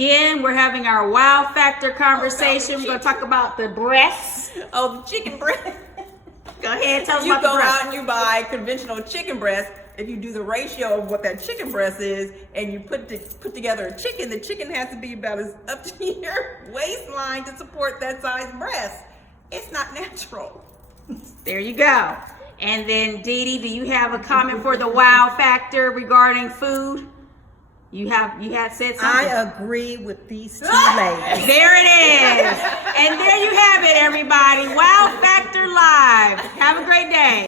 Again, we're having our wow factor conversation. We're going to talk about the breasts. Oh, the chicken breast. Go ahead, tell us You about the go breasts. out and you buy conventional chicken breast. If you do the ratio of what that chicken breast is, and you put together a chicken, the chicken has to be about as up to your waistline to support that size breast. It's not natural. There you go. And then, Dee Dee, do you have a comment for the wow factor regarding food? You had said something. I agree with these two ladies. There it is. And there you have it, everybody. Wow Factor Live. Have a great day.